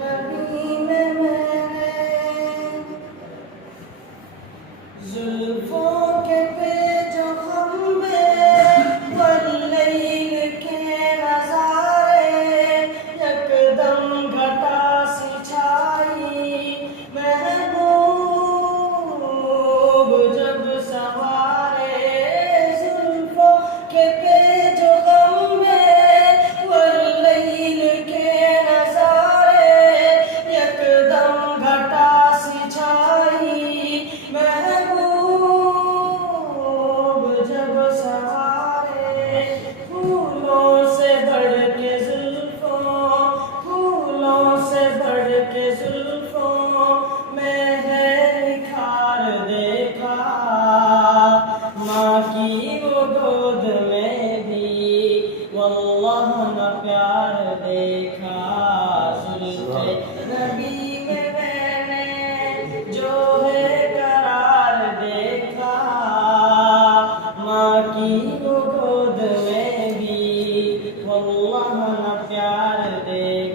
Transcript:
नबी में मैंने जुल्फों के पेच खंबे वल्लैल के नज़ारे यकदम घटा सी छाई महबूब जब सवारे जुल्फों के पेच खंबे वल्लैल के नज़ारे यकदम घटा सी छाई महबूब जब सवारे फूलों से बढ़ के जुल्फों फूलों से बढ़ के जुल्फों में है निखार देखा माँ की वो गोद में भी वल्लाह न प्यार देखा जुल्फ़े नबी में मैंने जो है करार देखा माँ की वो गोद में भी वल्लाह न प्यार देखा।